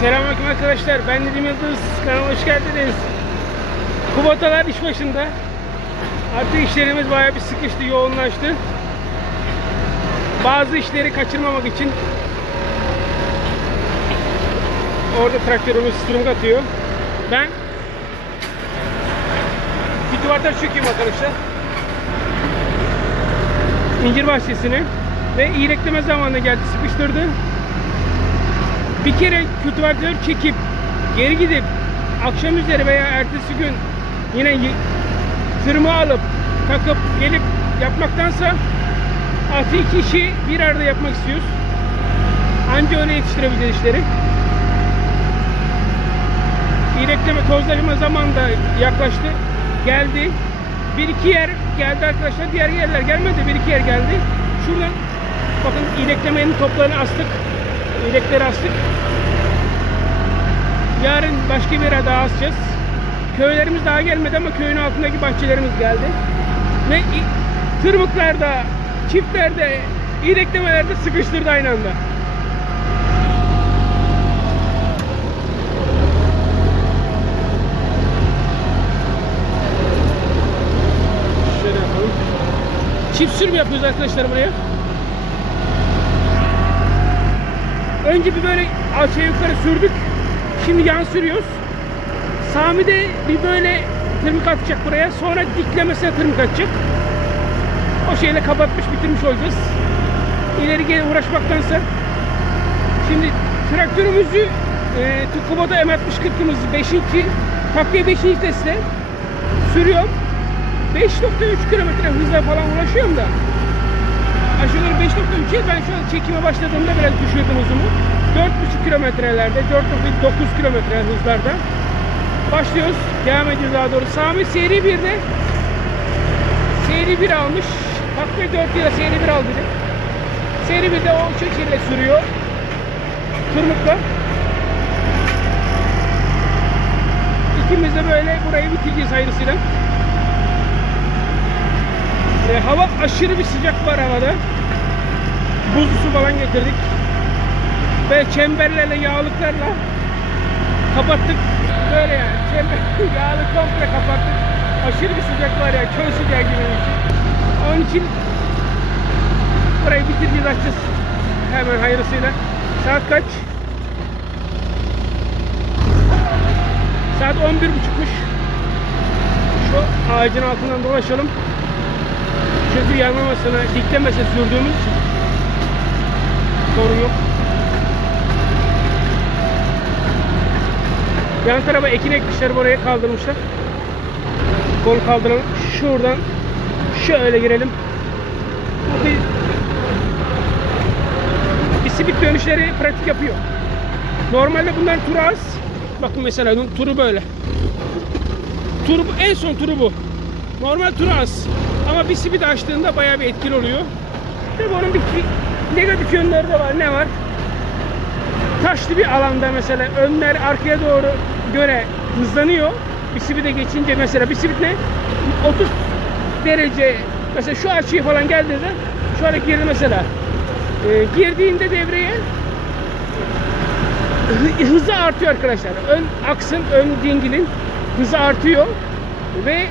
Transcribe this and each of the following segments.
Selamünaleyküm arkadaşlar. Ben Nedim Yıldız. Kanalıma hoş geldiniz. Kubatalar iş başında. Artık işlerimiz bayağı bir sıkıştı, yoğunlaştı. Bazı işleri kaçırmamak için orada traktörümüz strung atıyor. Ben kütüvata çökeyim arkadaşlar. İncir bahçesini ve iğrekleme zamanı geldi sıkıştırdı bir kere kültivatör çekip geri gidip akşam üzeri veya ertesi gün yine tırmığı alıp takıp gelip yapmaktansa altı iki işi bir arada yapmak istiyoruz. Anca öyle yetiştirebileceğiz işleri. İğrekleme, tozlama zamanı da yaklaştı. Geldi. Bir iki yer geldi arkadaşlar. Diğer yerler gelmedi. Bir iki yer geldi. Şuradan bakın iğreklemenin toplarını astık. İğrekleri astık. Yarın başka bir yere daha asacağız. Köylerimiz daha gelmedi ama köyün altındaki bahçelerimiz geldi. Ve tırmıklarda, çiftlerde, iğreklemelerde sıkıştırdı aynı anda. Şöyle yapalım. Çift sürüm yapıyoruz arkadaşlar buraya. Önce bir böyle aşağı yukarı sürdük. Şimdi yan sürüyoruz. Sami de bir böyle tırmık atacak buraya. Sonra diklemesine tırmık atacak. O şeyle kapatmış bitirmiş olacağız. İleri geri uğraşmaktansa. Şimdi traktörümüzü e, Kubota M6040'ımız 5. takviye 5. testte sürüyorum. 5.3 kilometre hızla falan ulaşıyorum da aşağı yukarı 5.3'e ben şu an çekime başladığımda biraz düşürdüm hızımı. 4.5 kilometrelerde, 4.9 kilometre hızlarda başlıyoruz. Devam ediyoruz daha doğru. Sami seri 1'de seri 1 almış. Takviye 4 lira seri 1 al dedi. Seri 1'de o şekilde sürüyor. Tırmıkla. İkimiz de böyle burayı bitireceğiz hayırlısıyla. E, hava aşırı bir sıcak var havada. Buzlu su falan getirdik. Ve çemberlerle, yağlıklarla kapattık. Böyle yani. Çember, yağlı komple kapattık. Aşırı bir sıcak var ya. Çöl sıcağı gibi şey. Onun için burayı bitireceğiz açacağız. Hemen hayırlısıyla. Saat kaç? Saat 11.30'muş. Şu ağacın altından dolaşalım çünkü yanmamasına, diklemese sürdüğümüz için sorun yok. Yan tarafa ekin ekmişler buraya kaldırmışlar. Kol kaldıralım. Şuradan şöyle girelim. Bir bisiklet dönüşleri pratik yapıyor. Normalde bunlar turu az. Bakın mesela turu böyle. Turu en son turu bu. Normal turu az. Ama bisiklet açtığında bayağı bir etkili oluyor. Tabii onun bir negatif yönleri de var. Ne var? Taşlı bir alanda mesela önler arkaya doğru göre hızlanıyor. Bisiklete geçince mesela bisiklet ne? 30 derece mesela şu açıyı falan geldiğinde an girdi mesela. Ee, girdiğinde devreye hı- hızı artıyor arkadaşlar. Ön aksın, ön dingilin hızı artıyor ve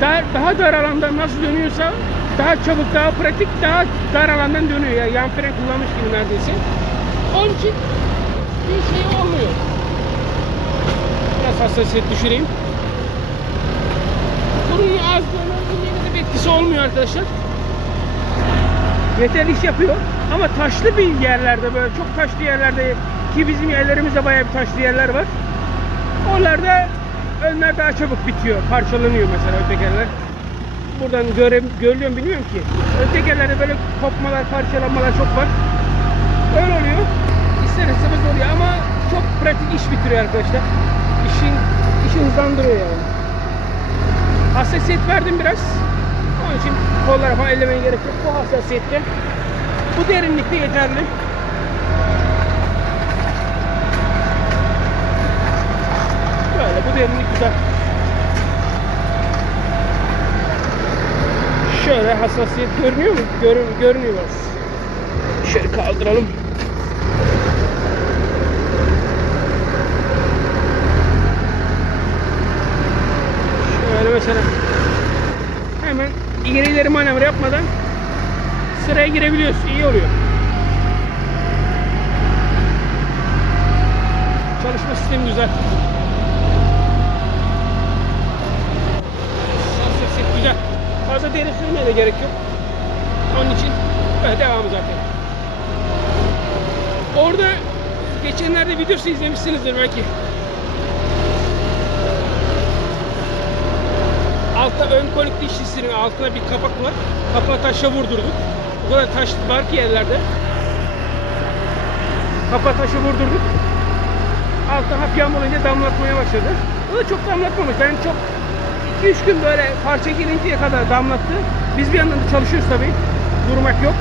daha, daha dar alanda nasıl dönüyorsa daha çabuk, daha pratik, daha dar alandan dönüyor. Yani yan fren kullanmış gibi neredeyse. Onun için bir şey olmuyor. Biraz hassasiyet düşüreyim. Bunun az bunun yine bir etkisi olmuyor arkadaşlar. Yeterli iş yapıyor. Ama taşlı bir yerlerde böyle çok taşlı yerlerde ki bizim yerlerimizde bayağı bir taşlı yerler var. Oralarda önler daha çabuk bitiyor. Parçalanıyor mesela ön tekerler. Buradan göre, görülüyor mu bilmiyorum ki. Ön böyle kopmalar, parçalanmalar çok var. Öyle oluyor. İster istemez oluyor ama çok pratik iş bitiriyor arkadaşlar. İşin, işi hızlandırıyor yani. Hassasiyet verdim biraz. Onun için kollara falan ellemeye gerek yok. Bu hassasiyette. Bu derinlikte yeterli. bu derinlik güzel. Şöyle hassasiyet görünüyor mu? Gör, görünüyor biraz. Şöyle kaldıralım. Şöyle mesela hemen ileri ileri manevra yapmadan sıraya girebiliyorsun. İyi oluyor. Çalışma sistemi güzel. Fazla derin sürmeye de gerek yok. Onun için böyle devamı zaten. Orada geçenlerde videosu izlemişsinizdir belki. Altta ön kolik dişlisinin altına bir kapak var. Kapağı taşa vurdurduk. O kadar taş var ki yerlerde. Kapağı taşa vurdurduk. Altta hafif yağmalayınca damlatmaya başladı. O da çok damlatmamış. Ben çok 2-3 gün böyle parça gelinceye kadar damlattı. Biz bir yandan da çalışıyoruz tabii. Durmak yok.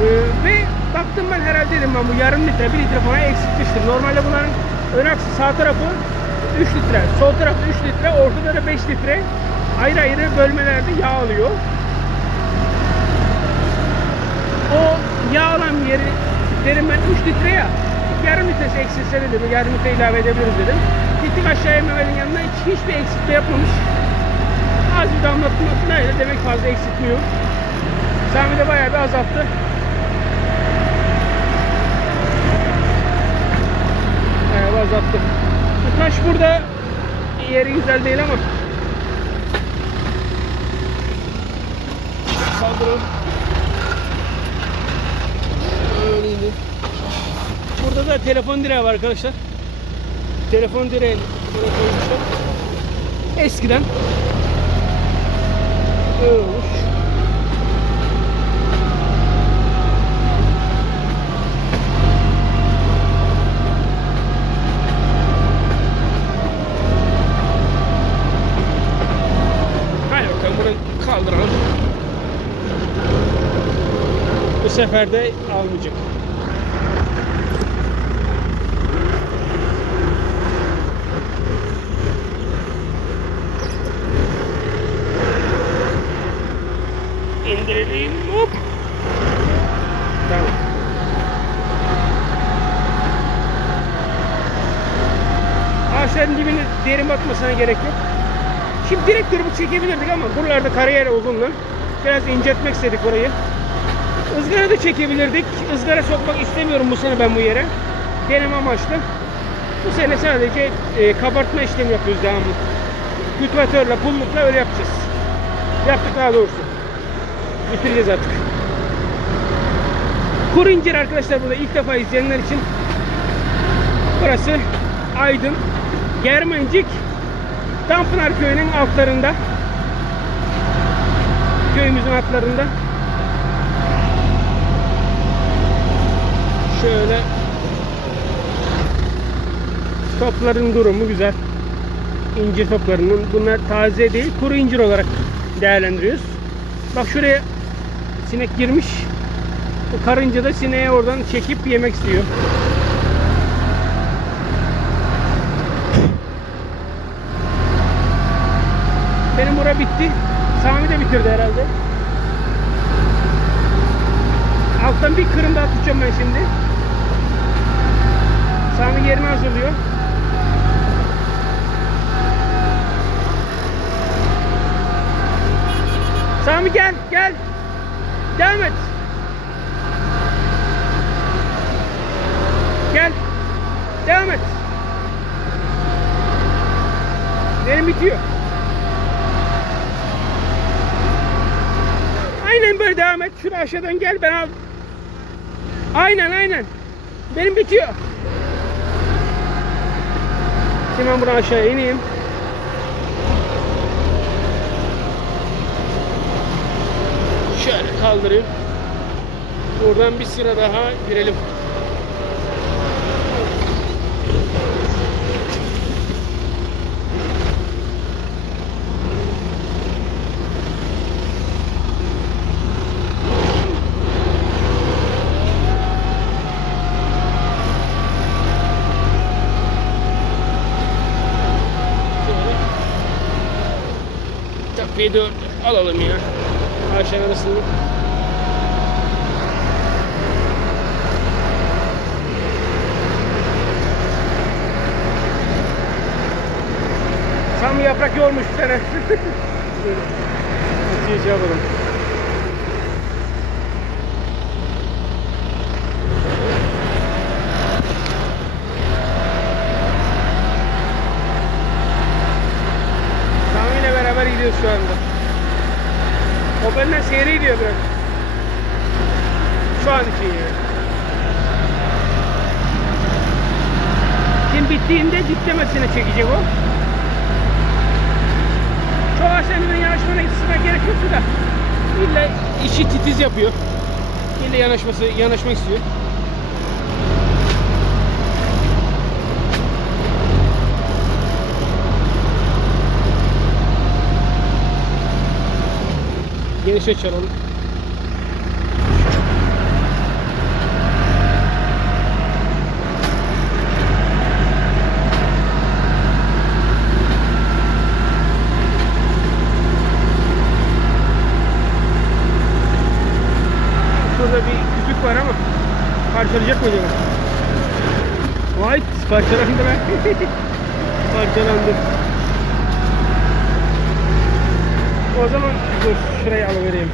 Ee, ve baktım ben herhalde dedim ben bu yarım litre, 1 litre falan eksiltmiştim. Normalde bunların ön aksı sağ tarafı 3 litre, sol tarafı 3 litre, ortada da 5 litre ayrı ayrı bölmelerde yağ alıyor. O yağ alan yeri derim ben 3 litre ya yarım litresi eksilse dedim, yarım litre ilave edebiliriz dedim. Gittik aşağıya Mehmet'in yanına hiç, hiçbir eksiltme yapmamış. Az bir damlatma öyle demek fazla eksiltmiyor. Sami de bayağı bir azalttı. Bayağı bir azalttı. Bu taş burada yeri güzel değil ama kaldıralım. Öyleydi. Burada da telefon direği var arkadaşlar. Telefon direğini buraya koymuşlar. Eskiden olmuş. Hadi bakalım bunu kaldıralım. Bu sefer de almayacak. İndirelim. Hop. Tamam. Ağaçların dibine derin batmasına gerek yok. Şimdi direkt durup çekebilirdik ama buralarda kariyer olduğundan biraz inceltmek istedik orayı. Izgara da çekebilirdik. Izgara sokmak istemiyorum bu sene ben bu yere. Deneme amaçlı. Bu sene sadece e, kabartma işlemi yapıyoruz devamlı. Kültivatörle, pullukla öyle yapacağız. Yaptık daha doğrusu. Bitireceğiz artık. Kuru incir arkadaşlar burada ilk defa izleyenler için burası Aydın Germencik Tanpınar köyünün altlarında. Köyümüzün altlarında şöyle. Topların durumu güzel. İncir toplarının bunlar taze değil kuru incir olarak değerlendiriyoruz. Bak şuraya sinek girmiş. Bu karınca da sineği oradan çekip yemek istiyor benim bura bitti Sami de bitirdi herhalde alttan bir kırım daha tutacağım ben şimdi Sami yerini hazırlıyor Sami gel gel. Devam et. Gel. Devam et. Benim bitiyor. Böyle devam et. Şunu aşağıdan gel ben al. Aynen aynen. Benim bitiyor. Şimdi ben buradan aşağıya ineyim. Şöyle kaldırayım. Buradan bir sıra daha girelim. Şöyle. Takviye dört alalım ya. Aşağı arasında. Tam yaprak yormuş bir tane. Şey yapalım. Gidiyoruz şu anda. O benden seyre gidiyor biraz. Şu an için yani. Şimdi bittiğinde diplemesine çekecek o. Çok aşağıdan yanaşmana gitmesine gerek yoktu da. İlle işi titiz yapıyor. İlle yanaşması, yanaşmak istiyor. Geniş açalım. Şurada bir kütük var ama parçalayacak mı acaba? Vay parçalandı ben. parçalandı. O zaman dur şurayı alıvereyim.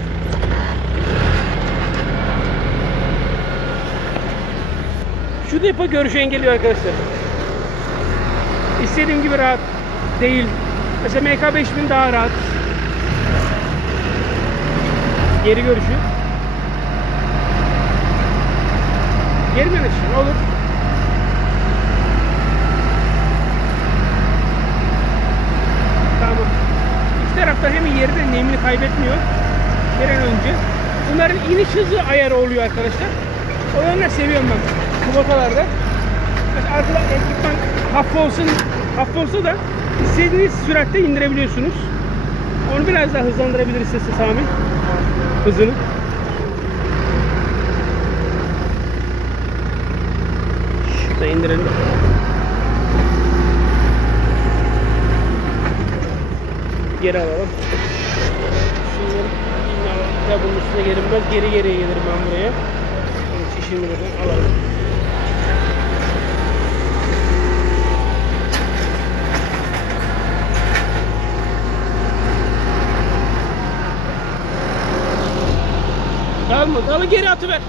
Şu depo görüşü engelliyor arkadaşlar. İstediğim gibi rahat değil. Mesela MK5000 daha rahat. Geri görüşü. Geri dönüş olur. Tamam. Tarafta hem yerde nemini kaybetmiyor. Bir an önce. Bunların iniş hızı ayarı oluyor arkadaşlar. O yönden seviyorum ben Kubotalarda. Mesela arkada ekipman hafif olsun, hafif olsa da istediğiniz süratte indirebiliyorsunuz. Onu biraz daha hızlandırabilir istese Sami. Hızını. Şurada indirelim. Geri alalım. Şunları. Ya bunun üstüne gelinmez. Geri geriye gelirim ben buraya. Şimdi şişini buradan alalım. Dal mı? Dalı geri atıver.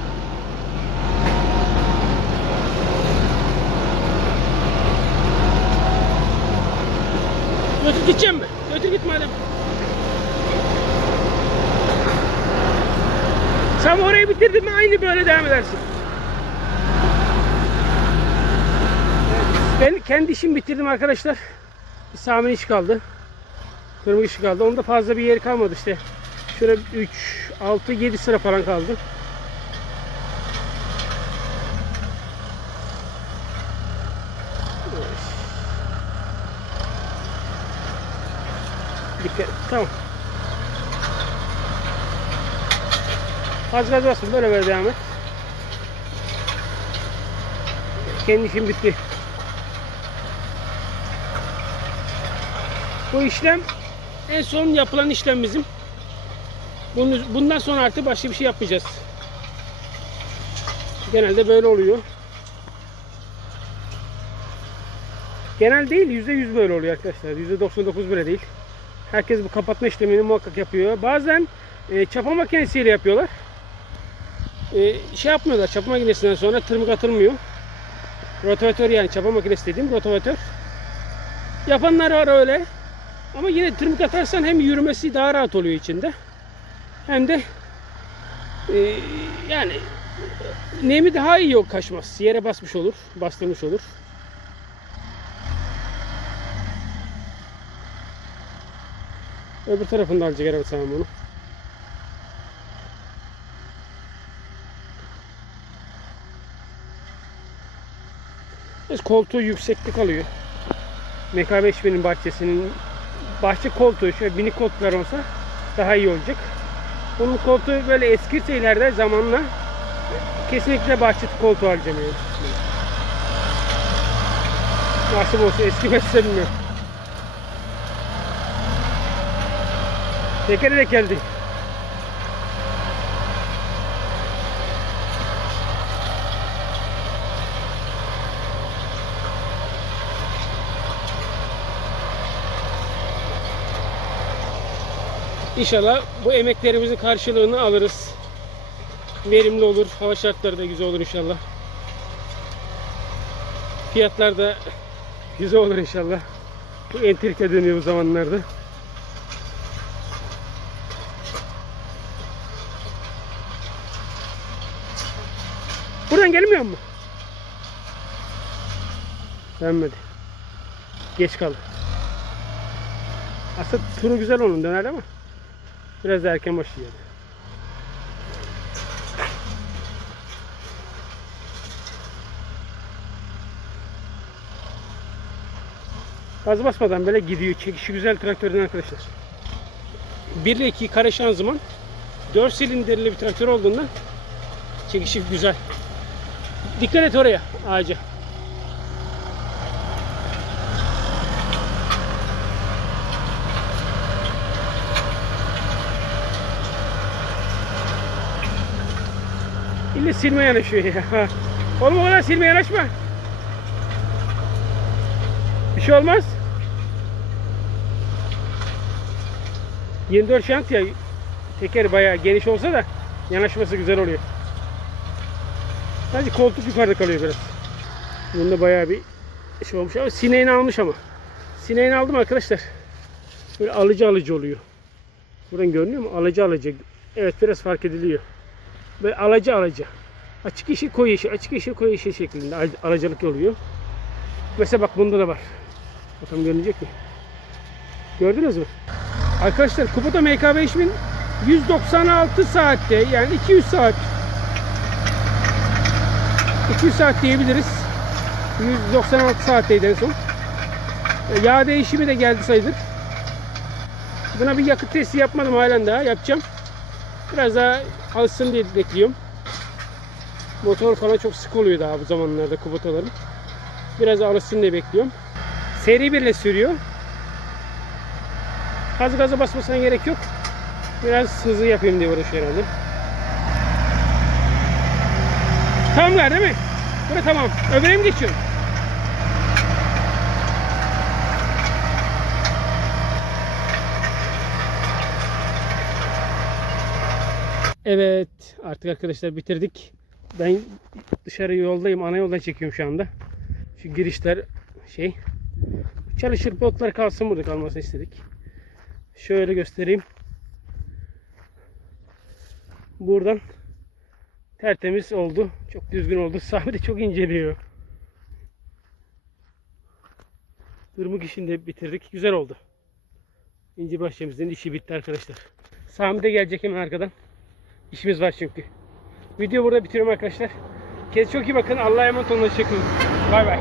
Götür gideceğim mi? Götür git madem. Sen orayı bitirdin mi aynı böyle devam edersin. Ben kendi işimi bitirdim arkadaşlar. Bir Sami'nin işi kaldı. Kırmızı işi kaldı. Onda fazla bir yeri kalmadı işte. Şöyle 3, 6, 7 sıra falan kaldı. Dikkat. Tamam. Az gaz basın. Böyle böyle devam et. Kendi işim bitti. Bu işlem en son yapılan işlem bizim. Bundan sonra artık başka bir şey yapmayacağız. Genelde böyle oluyor. Genel değil, yüzde yüz böyle oluyor arkadaşlar. Yüzde 99 bile değil. Herkes bu kapatma işlemini muhakkak yapıyor. Bazen e, çapa makinesiyle yapıyorlar. E, şey yapmıyorlar, çapa makinesinden sonra tırmık atılmıyor. Rotavatör yani çapa makinesi dediğim rotavatör. Yapanlar var öyle. Ama yine tırmık atarsan hem yürümesi daha rahat oluyor içinde. Hem de e, yani nemi daha iyi yok kaçmaz. Yere basmış olur, bastırmış olur. Öbür tarafında alacak herhalde tamam bunu. Koltuğu yükseklik alıyor. MK5000'in bahçesinin bahçe koltuğu şöyle minik koltuklar olsa daha iyi olacak. Bunun koltuğu böyle eskirse ileride zamanla kesinlikle bahçe koltuğu alacağım yani. Nasip olsa eskimezse bilmiyorum. Tekeri de geldi. İnşallah bu emeklerimizin karşılığını alırız. Verimli olur. Hava şartları da güzel olur inşallah. Fiyatlar da güzel olur inşallah. Bu entrika dönüyor bu zamanlarda. Buradan gelmiyor mu? Dönmedi. Geç kaldı. Aslında turu güzel onun döner ama biraz erken başlıyor. Gaz basmadan böyle gidiyor. Çekişi güzel traktörden arkadaşlar. 1 ile 2 kare şanzıman 4 silindirli bir traktör olduğundan çekişi güzel. Dikkat et oraya ağaca. İlle silme yanaşıyor ya. Oğlum o kadar silme yanaşma. Bir şey olmaz. 24 şant ya teker bayağı geniş olsa da yanaşması güzel oluyor. Sadece koltuk yukarıda kalıyor biraz. Bunda bayağı bir şey olmuş ama sineğini almış ama. Sineğini aldım arkadaşlar. Böyle alıcı alıcı oluyor. Buradan görünüyor mu? Alıcı alıcı. Evet biraz fark ediliyor. Böyle alıcı alıcı. Açık yeşil koyu yeşil, açık yeşil koyu yeşil şeklinde al- alıcılık oluyor. Mesela bak bunda da var. Bakalım görünecek mi? Gördünüz mü? Arkadaşlar Kubota MK5000 196 saatte yani 200 saat 200 saat diyebiliriz. 196 saatteydi en son. E, Yağ değişimi de geldi sayılır. Buna bir yakıt testi yapmadım halen daha. Yapacağım. Biraz daha alışsın diye bekliyorum. Motor falan çok sık oluyor daha bu zamanlarda Kubota'ların. Biraz alışsın diye bekliyorum. Seri birle sürüyor. Gaz gaza basmasına gerek yok. Biraz hızlı yapayım diye uğraşıyor herhalde. Tamamlar değil mi? Bura tamam. Öbürüne mi geçiyorum? Evet artık arkadaşlar bitirdik. Ben dışarı yoldayım. Ana yoldan çekiyorum şu anda. Şu girişler şey. Çalışır botlar kalsın burada kalmasını istedik. Şöyle göstereyim. Buradan tertemiz oldu. Çok düzgün oldu. Sami de çok inceliyor. Irmık işini de bitirdik. Güzel oldu. İnci bahçemizin işi bitti arkadaşlar. Sami de gelecek hemen arkadan. İşimiz var çünkü. Video burada bitiriyorum arkadaşlar. Kendinize çok iyi bakın. Allah'a emanet olun. Hoşçakalın. Bay bay.